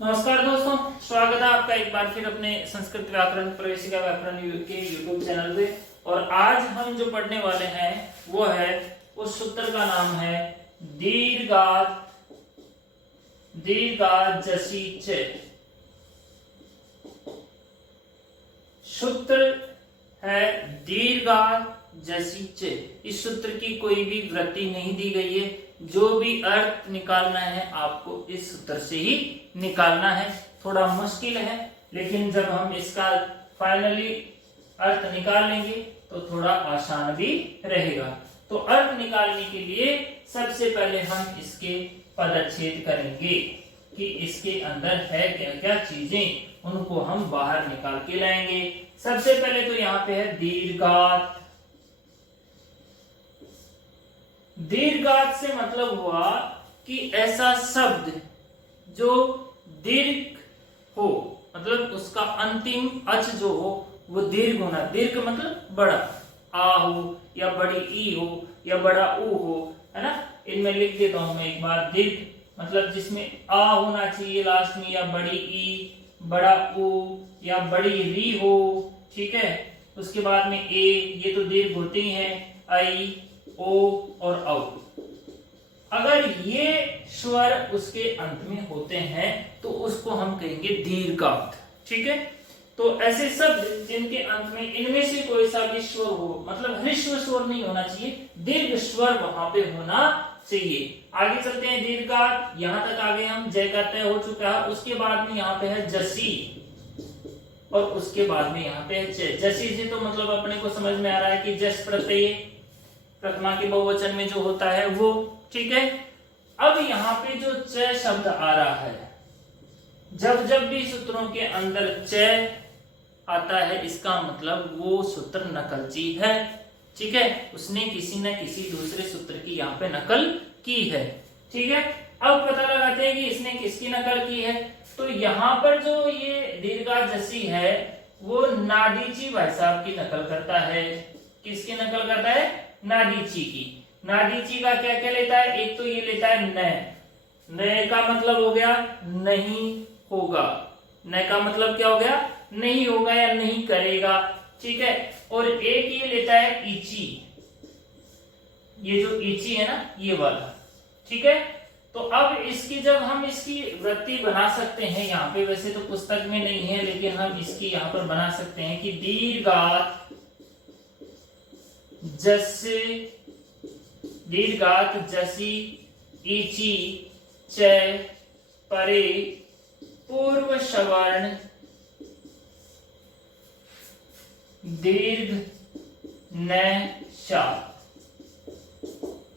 नमस्कार दोस्तों, स्वागत है आपका एक बार फिर अपने संस्कृत व्याकरण प्रवेशिका व्याकरण के यूट्यूब चैनल पे। और आज हम जो पढ़ने वाले हैं वो है, उस सूत्र का नाम है दीर्घात जसी च। सूत्र है दीर्घात जसी च। इस सूत्र की कोई भी वृत्ति नहीं दी गई है, जो भी अर्थ निकालना है आपको इस सूत्र से ही निकालना है। थोड़ा मुश्किल है, लेकिन जब हम इसका फाइनली अर्थ निकाल लेंगे तो थोड़ा आसान भी रहेगा। तो अर्थ निकालने के लिए सबसे पहले हम इसके पदच्छेद करेंगे कि इसके अंदर है क्या क्या चीजें, उनको हम बाहर निकाल के लाएंगे। सबसे पहले तो यहाँ पे है दीर्घात। दीर्घात से मतलब हुआ कि ऐसा शब्द जो दीर्घ हो, मतलब उसका अंतिम अच जो हो वो दीर्घ होना। दीर्घ मतलब बड़ा, आ हो या बड़ी ई हो या बड़ा ऊ हो, है ना। इनमें लिख देता हूं मैं एक बार। दीर्घ मतलब जिसमें आ होना चाहिए लास्ट में, या बड़ी ई, बड़ा ऊ या बड़ी री हो, ठीक है। उसके बाद में ए, ये तो दीर्घ होते ही हैं, आई, ओ और औ। अगर ये स्वर उसके अंत में होते हैं तो उसको हम कहेंगे दीर्घात, ठीक है। तो ऐसे शब्द जिनके अंत में इनमें से कोई सा भी स्वर हो, मतलब ह्रस्व स्वर नहीं होना चाहिए, दीर्घ स्वर वहां पे होना चाहिए। आगे चलते हैं दीर्घात। यहां तक आगे हम जय का तय हो चुका है। उसके बाद में यहाँ पे है जसी, और उसके बाद में यहाँ पे है च। जसी से तो मतलब अपने को समझ में आ रहा है कि जस प्रत्यय प्रथमा के बहुवचन में जो होता है वो, ठीक है। अब यहाँ पे जो च शब्द आ रहा है, जब जब भी सूत्रों के अंदर च आता है, इसका मतलब वो सूत्र नकलची है, ठीक है। उसने किसी न किसी दूसरे सूत्र की यहाँ पे नकल की है, ठीक है। अब पता लगाते हैं कि इसने किसकी नकल की है। तो यहाँ पर जो ये दीर्घात जसी है वो नादीची भाई साहब की नकल करता है। किसकी नकल करता है? नादीची की। नादीची का क्या क्या लेता है? एक तो ये लेता है न। न का मतलब हो गया नहीं होगा। न का मतलब क्या हो गया? नहीं होगा या नहीं करेगा, ठीक है। और एक ये लेता है इची, ये जो इची है ना, ये वाला, ठीक है। तो अब इसकी जब हम इसकी वृत्ति बना सकते हैं, यहाँ पे वैसे तो पुस्तक में नहीं है, लेकिन हम इसकी यहाँ पर बना सकते हैं कि दीर्घात जसी इची च परे पूर्व सवर्ण दीर्घ न शा।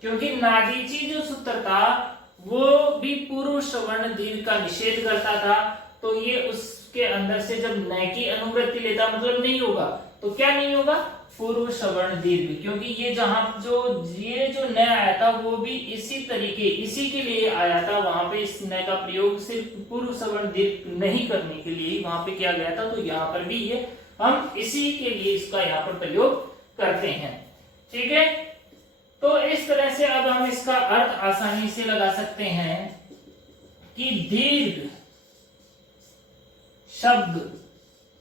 क्योंकि नादीची जो सूत्र था वो भी पूर्व सवर्ण दीर्घ का निषेध करता था, तो ये उसके अंदर से जब न की अनुवृत्ति लेता मतलब नहीं होगा, तो क्या नहीं होगा? पूर्व सवर्ण दीर्घ। क्योंकि ये जहां ये जो न आया था वो भी इसी तरीके, इसी के लिए आया था। वहां पे इस न का प्रयोग सिर्फ पूर्व सवर्ण दीर्घ नहीं करने के लिए वहां पे किया गया था, तो यहाँ पर भी ये हम इसी के लिए इसका यहाँ पर प्रयोग करते हैं, ठीक है। तो इस तरह से अब हम इसका अर्थ आसानी से लगा सकते हैं कि दीर्घ शब्द,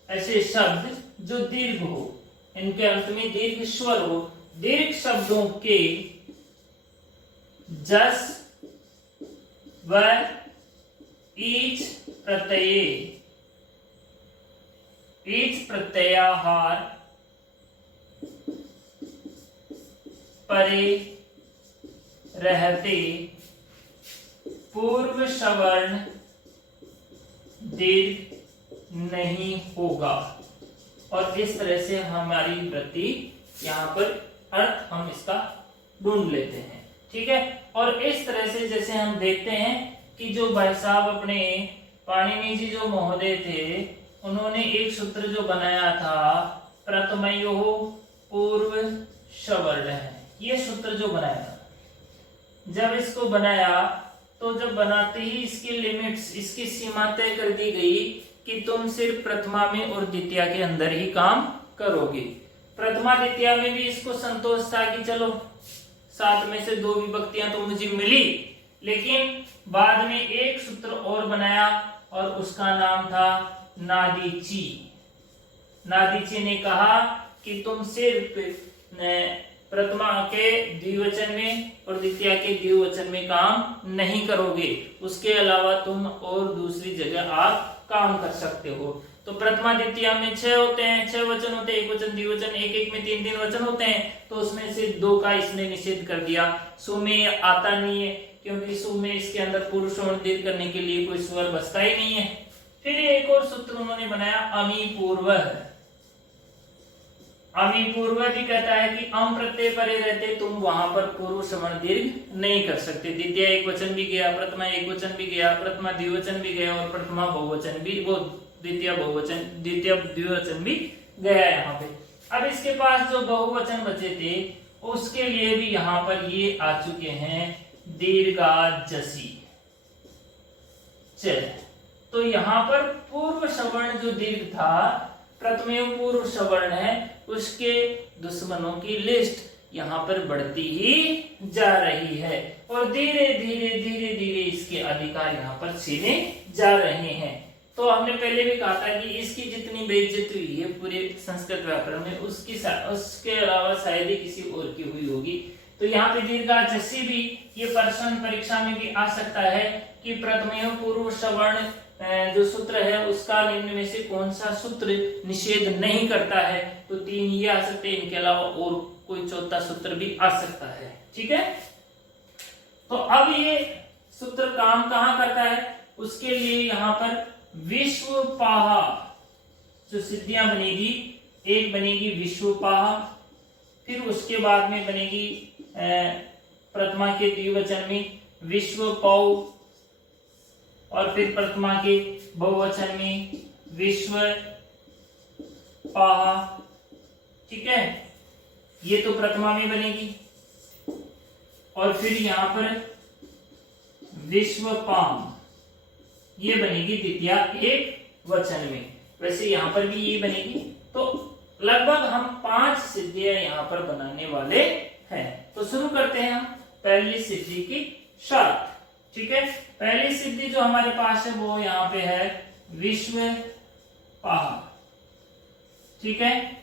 ऐसे शब्द जो दीर्घ हो, इनके अंत में दीर्घ स्वर हो, दीर्घ शब्दों के जस व ईच प्रत्ययाहार परे रहते पूर्व सवर्ण दीर्घ नहीं होगा। और इस तरह से हमारी वृत्ति यहाँ पर अर्थ हम इसका ढूंढ लेते हैं, ठीक है। और इस तरह से जैसे हम देखते हैं कि जो भाई साहब अपने पाणिनि जी जो महोदय थे, उन्होंने एक सूत्र जो बनाया था प्रथमयोः पूर्व सवर्ण है, ये सूत्र जो बनाया था, जब इसको बनाया तो जब बनाते ही इसकी लिमिट्स, इसकी सीमा तय कर दी गई कि तुम सिर्फ प्रथमा में और द्वितीया के अंदर ही काम करोगे। प्रथमा द्वितीया में भी इसको संतोष था कि चलो 7 में से 2 विभक्तियां तो मुझे मिली, लेकिन बाद में एक सूत्र और बनाया और उसका नाम था नादीची। नादीची ने कहा कि तुम सिर्फ प्रथमा के द्विवचन में और द्वितीया के द्विवचन में काम नहीं करोगे, उसके अलावा तुम और दूसरी जगह आप काम कर सकते हो। तो प्रथमा द्वितीया में 6 होते हैं, 6 वचन होते हैं, एक वचन द्विवचन, एक एक में 3 वचन होते हैं। तो उसमें से 2 का इसने निषेध कर दिया। सु में आता नहीं है क्योंकि सु में इसके अंदर पुरुष सवर्ण दीर्घ करने के लिए कोई स्वर बसता ही नहीं है। फिर एक और सूत्र उन्होंने बनाया अमी पूर्व। अमी पूर्व भी कहता है कि अम प्रत्यय परे रहते तुम वहां पर पूर्व सवर्ण दीर्घ नहीं कर सकते। द्वितीय एक वचन भी गया, प्रथमा एक वचन भी गया, प्रथमा द्विवचन भी गया और प्रथमा बहुवचन भी, वो द्वितीय बहुवचन द्वितीय द्विवचन भी गया यहाँ पे। अब इसके पास जो बहुवचन बचे थे उसके लिए भी यहाँ पर ये आ चुके हैं दीर्घाजसी। चल, तो यहाँ पर पूर्व सवर्ण जो दीर्घ था, प्रथमेय पूर्व सवर्ण है, उसके दुश्मनों की लिस्ट यहाँ पर बढ़ती ही जा रही है और धीरे धीरे धीरे धीरे इसके अधिकार यहाँ पर छीने जा रहे हैं। तो हमने पहले भी कहा था कि इसकी जितनी बेइज्जती हुई है पूरे संस्कृत व्याकरण में उसके अलावा शायद ही किसी और की हुई होगी। तो यहाँ पे दीर्घाजसी भी ये प्रश्न परीक्षा में भी आ सकता है कि प्रथमेय पूर्व सवर्ण जो सूत्र है उसका निम्न में से कौन सा सूत्र निषेध नहीं करता है। तो 3 ये आ सकते हैं, इनके अलावा और कोई चौथा सूत्र भी आ सकता है। ठीक है, तो अब ये सूत्र काम कहाँ करता है, उसके लिए यहाँ पर विश्वपाहा जो सिद्धियां बनेगी, एक बनेगी विश्वपाहा, फिर उसके बाद में बनेगी प्रथमा के द्विवचन में विश्वपौ, और फिर प्रथमा के बहुवचन में विश्वपाहा। ठीक है, ये तो प्रथमा में बनेगी और फिर यहां पर विश्वपाम ये बनेगी द्वितीया एक वचन में। वैसे यहां पर भी ये बनेगी। तो लगभग हम 5 सिद्धियां यहां पर बनाने वाले हैं। तो शुरू करते हैं हम पहली सिद्धि की शर्त। ठीक है, पहली सिद्धि जो हमारे पास है वो यहाँ पे है विश्वपाहा। ठीक है,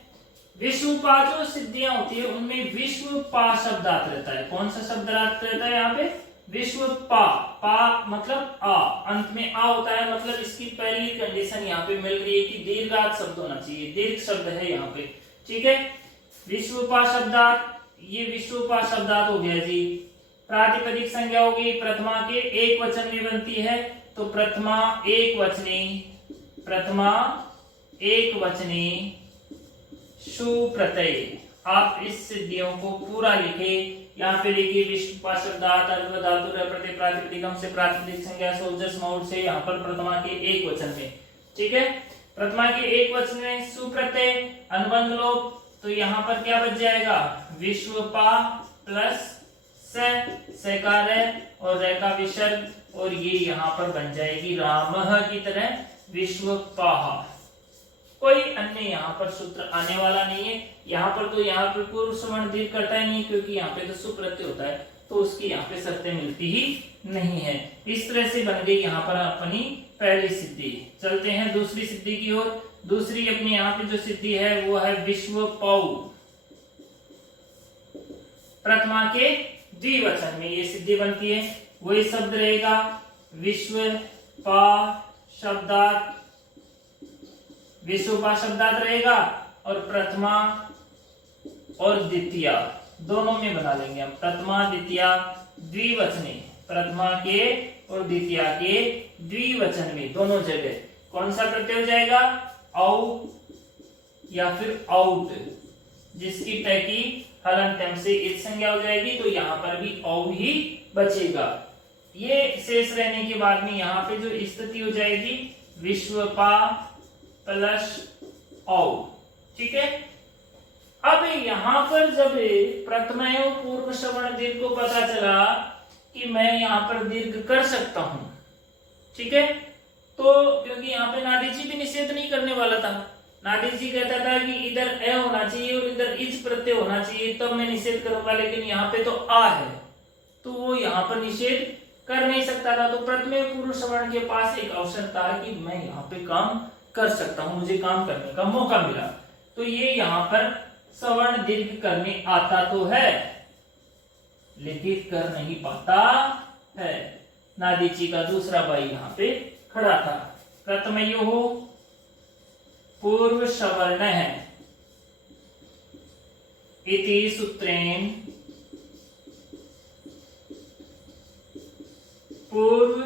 विश्वपा जो सिद्धियां होती है उनमें विश्वपा शब्दार्थ रहता है। कौन सा शब्दार्थ रहता है यहाँ पे, विश्वपा। पा मतलब आ, अंत में आ होता है, मतलब इसकी पहली कंडीशन यहाँ पे मिल रही है कि दीर्घात शब्द होना चाहिए, दीर्घ शब्द है यहाँ पे। ठीक है, विश्वपा शब्दार्थ, ये विश्वपा शब्दार्थ हो गया जी। प्रातिपदिक संज्ञा होगी, प्रथमा के एक वचन में बनती है, तो प्रथमा एक वचने, प्रथमा एक वचने सुप्रत्यय। आप इस सिद्धियों को पूरा लिखे। यहाँ पे लिखिए विश्वपा शब्दार्थ अर्धधातु प्रत्यय प्रातिपदिकम से प्रातिपदिक संज्ञा सोजस मौड से यहाँ पर प्रथमा के एक वचन में। ठीक है, प्रथमा के एक वचन में सुप्रत्यय अनुबंध लोप, तो यहाँ पर क्या बच जाएगा, विश्वपा प्लस सकार और रेखा विसर्ग, और ये यहाँ पर बन जाएगी रामः की तरह विश्वपाहा। कोई अन्य यहाँ पर सूत्र आने वाला नहीं है। यहाँ पर तो यहाँ पर पूर्व सवर्ण दीर्घ करता ही नहीं, क्योंकि यहाँ पे तो सुप्रत्यय होता है, तो उसकी यहाँ पे शर्तें मिलती ही नहीं है। इस तरह से बन गई यहाँ पर अपनी पहली सिद्धि। चलते हैं दूसरी सिद्धि की ओर। दूसरी अपनी यहाँ पे जो सिद्धि है वो है विश्वपौ। प्रथमा के द्विवचन में ये सिद्धि बनती है, वही शब्द रहेगा विश्वपा शब्दार्थ, विश्वपा शब्दार्थ रहेगा और प्रथमा और द्वितीया दोनों में बना लेंगे हम। प्रथमा द्वितीया द्विवचने, प्रथमा के और द्वितीया के द्विवचन में दोनों जगह कौन सा प्रत्यय हो जाएगा, औ या फिर आउट, जिसकी टैकी हलंत से एक संज्ञा हो जाएगी, तो यहाँ पर भी औ ही बचेगा। ये शेष रहने के बाद में यहाँ पे जो स्थिति हो जाएगी विश्वपा प्लस औ। ठीक है, अब यहाँ पर जब प्रथमय पूर्व सवर्ण दीर्घ को पता चला कि मैं यहाँ पर दीर्घ कर सकता हूं, ठीक है, तो क्योंकि यहाँ पे नादीजी भी निषेध नहीं करने वाला था। नादीजी कहता था कि इधर ए होना चाहिए और इधर इज प्रत्यय होना चाहिए, तब मैं निषेध करूंगा, लेकिन यहाँ पे तो आ है, तो वो यहाँ पर निषेध कर नहीं सकता था, तो प्रथम पुरुष सवर्ण के पास एक अवसर था कि मैं यहाँ पे काम कर सकता हूँ, मुझे काम करने का मौका मिला। तो ये यहाँ पर सवर्ण दीर्घ करने आता तो है लेकिन कर नहीं पाता है। नादीची का दूसरा भाई यहाँ पे खड़ा था। प्रथमयो पूर्व सवर्ण है इति सूत्रेण पूर्व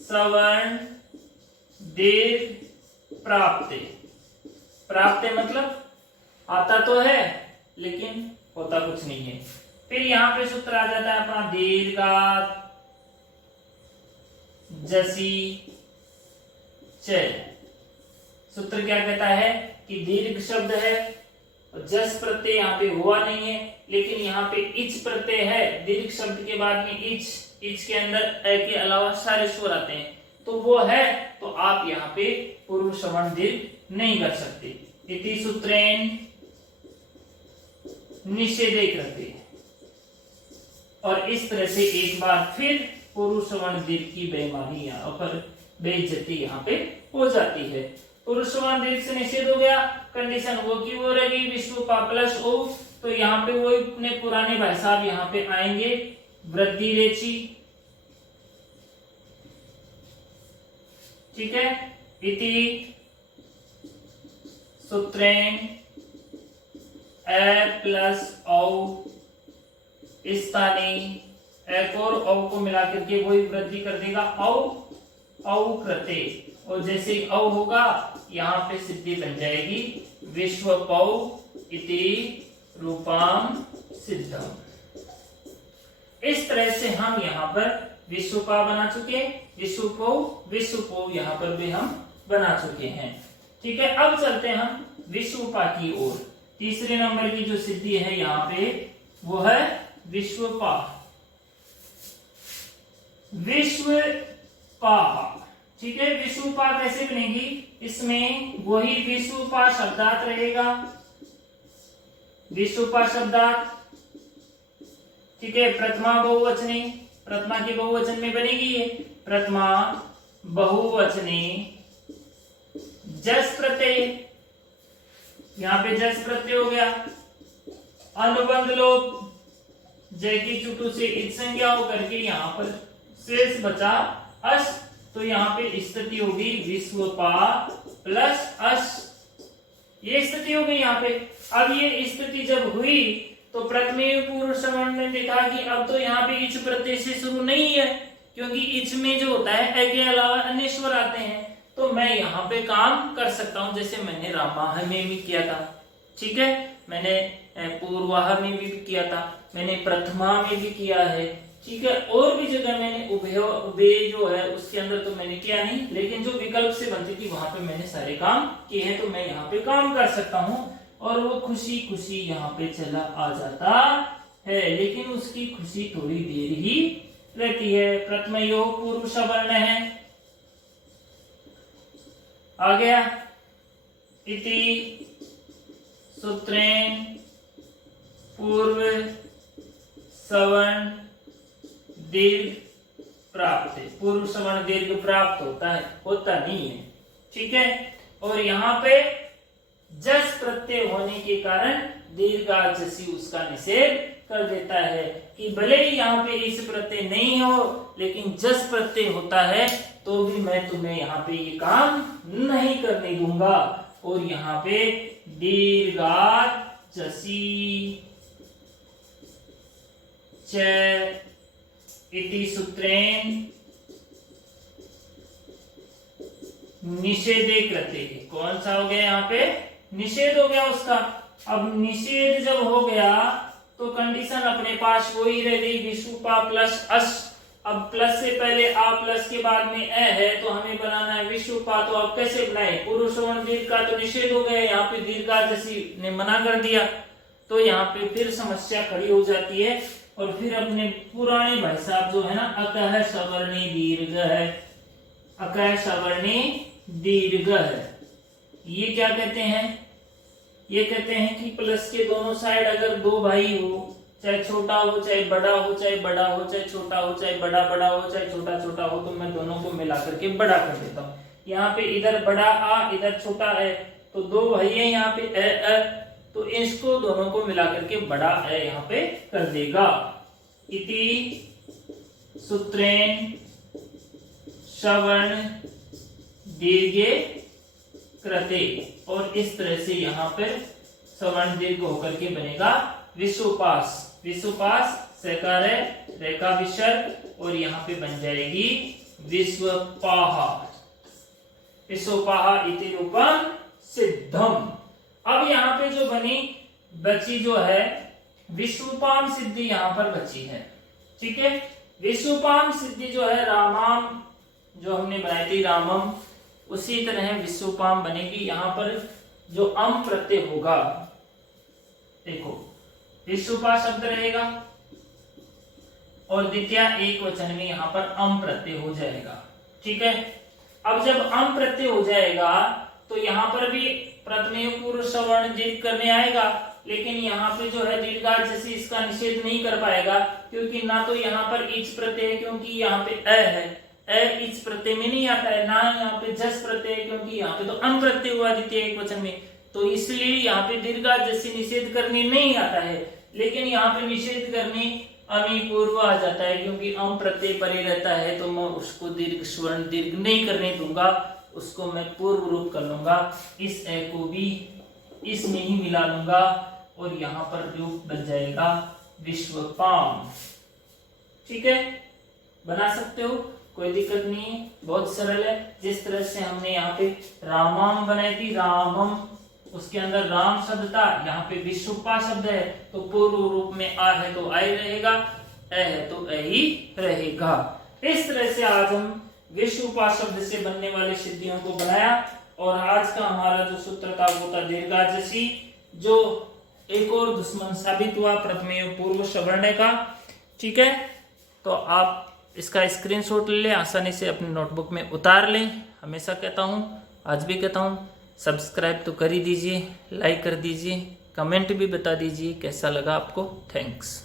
सवर्ण दीर्घ प्राप्त। प्राप्त मतलब आता तो है लेकिन होता कुछ नहीं है। फिर यहाँ पे सूत्र आ जाता है अपना दीर्घात जसी च। सूत्र क्या कहता है कि दीर्घ शब्द है और जस प्रत्यय यहाँ पे हुआ नहीं है, लेकिन यहाँ पे इच प्रत्यय है। दीर्घ शब्द के बाद में इच के अंदर ए के अलावा सारे स्वर आते हैं, तो वो है, तो आप यहाँ पे पूर्व सवर्ण दीर्घ नहीं कर सकते। इति सूत्रेण निषेधे कृते। और इस तरह से एक बार फिर पूर्व सवर्ण दीर्घ की बेईमानी यहाँ पर बेइज्जती यहाँ पे हो जाती है। पूर्व सवर्ण दीर्घ से निषेध हो गया, कंडीशन वो की वो रहेगी विश्व पा प्लस ओ। तो यहाँ पे वो अपने पुराने भाई साहब यहाँ पे आएंगे, वृद्धि रेची, ठीक है। इति सूत्रेण ए प्लस औ स्थानी एक और औ को मिला करके वही वृद्धि कर देगा औ औ कृते। और जैसे औ होगा यहाँ पे सिद्धि बन जाएगी विश्व पौ इति रूपाम सिद्धम। इस तरह से हम यहाँ पर विश्वपा बना चुके, विश्वपो यहाँ पर भी हम बना चुके हैं, ठीक है। अब चलते हैं हम विश्वपा की ओर। तीसरे नंबर की जो सिद्धि है यहाँ पे वो है विश्वपा। विश्वपा, ठीक है। विश्वपा कैसे बनेगी, इसमें वही विश्वपा शब्दार्थ रहेगा, विश्वपा शब्दार्थ, ठीक है। प्रथमा बहुवचने, प्रथमा के बहुवचन में बनेगी ये प्रथमा बहुवचने जस प्रत्यय, यहाँ पे जस प्रत्यय हो गया। अनुबंध लोप, जय की चुटू से इत संज्ञा होकर के यहाँ पर शेष बचा अस, तो यहाँ पे स्थिति होगी विश्वपा प्लस अस, ये स्थिति हो गई यहाँ पे। अब ये स्थिति जब हुई तो प्रथम पूर्व सवर्ण ने देखा कि अब तो यहाँ पे इच प्रत्यय से शुरू नहीं है, क्योंकि इच में जो होता है ए के अलावा अन्य स्वर आते हैं, तो मैं यहाँ पे काम कर सकता हूँ, जैसे मैंने रामाह में भी किया था, ठीक है। मैंने पूर्वाह में भी किया था, मैंने प्रथमा में भी किया है, ठीक है। और भी जगह मैंने उभय जो है उसके अंदर तो मैंने किया नहीं, लेकिन जो विकल्प से बनती थी वहां पे मैंने सारे काम किए हैं, तो मैं यहाँ पे काम कर सकता हूँ। और वो खुशी खुशी यहाँ पे चला आ जाता है, लेकिन उसकी खुशी थोड़ी देर ही रहती है। प्रथम यो पूर्व सवर्ण है, आ गया। इति सूत्रेण पूर्व सवर्ण दीर्घ प्राप्त है। पूर्व सवर्ण दीर्घ प्राप्त होता है, होता नहीं है, ठीक है। और यहाँ पे जस प्रत्यय होने के कारण दीर्घाजसी उसका निषेध कर देता है कि भले ही यहाँ पे इस प्रत्यय नहीं हो, लेकिन जस प्रत्यय होता है तो भी मैं तुम्हें यहाँ पे ये काम नहीं करने दूंगा। और यहाँ पे दीर्घाजसी च इति सूत्रेण निषेधे कृते। कौन सा हो गया यहाँ पे, निषेध हो गया उसका। अब निषेध जब हो गया तो कंडीशन अपने पास वही रह गई विश्वपा प्लस अस। अब प्लस से पहले आ प्लस के बाद में ए है, तो हमें बनाना है विश्वपा। तो अब कैसे बनाए, पूर्व सवर्ण दीर्घ का तो निषेध हो गया, यहाँ पे दीर्घाजसी ने मना कर दिया, तो यहाँ पे फिर समस्या खड़ी हो जाती है। और फिर अपने पुराने भाई साहब जो है ना, अकह सवर्णी दीर्घ है, अकह सवर्णी दीर्घ है, ये क्या कहते हैं, ये कहते हैं कि प्लस के दोनों साइड अगर दो भाई हो चाहे छोटा हो चाहे बड़ा हो, चाहे बड़ा हो चाहे छोटा हो, चाहे बड़ा बड़ा हो चाहे छोटा छोटा हो, तो मैं दोनों को मिला करके बड़ा कर देता हूँ। यहाँ पे इधर बड़ा आ इधर छोटा है, तो दो भाई है यहाँ पे अ, तो इसको दोनों को मिला करके बड़ा अ यहाँ पे कर देगा। इति सूत्रेण सवर्ण दीर्घे कृते, और इस तरह से यहाँ पर सवर्ण दीर्घ होकर के बनेगा विश्वपाश। विश्वपाश सकार है, रेखा विसर्ग, और यहाँ पे बन जाएगी विश्वपाहा। विश्वपाहा इति रूपम सिद्धम। अब यहाँ पे जो बची जो है विश्वपाम सिद्धि यहाँ पर बची है, ठीक है। विश्वपाम सिद्धि जो है रामाम जो हमने बनाई थी रामम, उसी तरह विश्वपाम बनेगी। यहाँ पर जो अम प्रत्यय होगा, देखो विश्वपा शब्द रहेगा और द्वितीय एक वचन में यहाँ पर अम प्रत्यय हो जाएगा, ठीक है। अब जब अम प्रत्यय हो जाएगा तो यहाँ पर भी प्रथमे पूर्व सवर्ण दीर्घ करने आएगा, लेकिन यहाँ पे जो है दीर्घात जैसे इसका निषेध नहीं कर पाएगा, क्योंकि ना तो यहाँ पर इच प्रत्यय है क्योंकि यहाँ पे अ है, अ इच प्रत्यय में नहीं आता है, ना यहाँ पे जस प्रत्यय है क्योंकि यहाँ पे तो अम प्रत्यय हुआ द्वितीय एक वचन में, तो इसलिए यहाँ पे दीर्घात जैसे निषेध करने नहीं आता है। लेकिन यहाँ पे निषेध करने अमी पूर्व आ जाता है, क्योंकि अम प्रत्यय परे रहता है, तो मैं उसको दीर्घ स्वर्ण दीर्घ नहीं करने दूंगा, उसको मैं पूर्व रूप कर लूंगा। इस ए को भी इसमें ही मिला लूंगा और यहाँ पर रूप बन जाएगा विश्वपाम, ठीक है। बना सकते हो, कोई दिक्कत नहीं है, बहुत सरल है। जिस तरह से हमने यहाँ पे रामम बनाई थी, रामम, उसके अंदर राम शब्द था, यहाँ पे विश्वपा शब्द है, तो पूर्व रूप में आ है तो आई रहेगा, अ है तो अ ही रहेगा। इस तरह से आज हम विश्वपा शब्द से बनने वाले सिद्धियों को बनाया, और आज का हमारा जो सूत्र था वो था दीर्घाजसी, जो एक और दुश्मन साबित हुआ प्रथमे पूर्व सवर्ण का, ठीक है। तो आप इसका स्क्रीनशॉट ले लें, आसानी से अपने नोटबुक में उतार लें। हमेशा कहता हूँ, आज भी कहता हूँ, सब्सक्राइब तो कर ही दीजिए, लाइक कर दीजिए, कमेंट भी बता दीजिए कैसा लगा आपको। थैंक्स।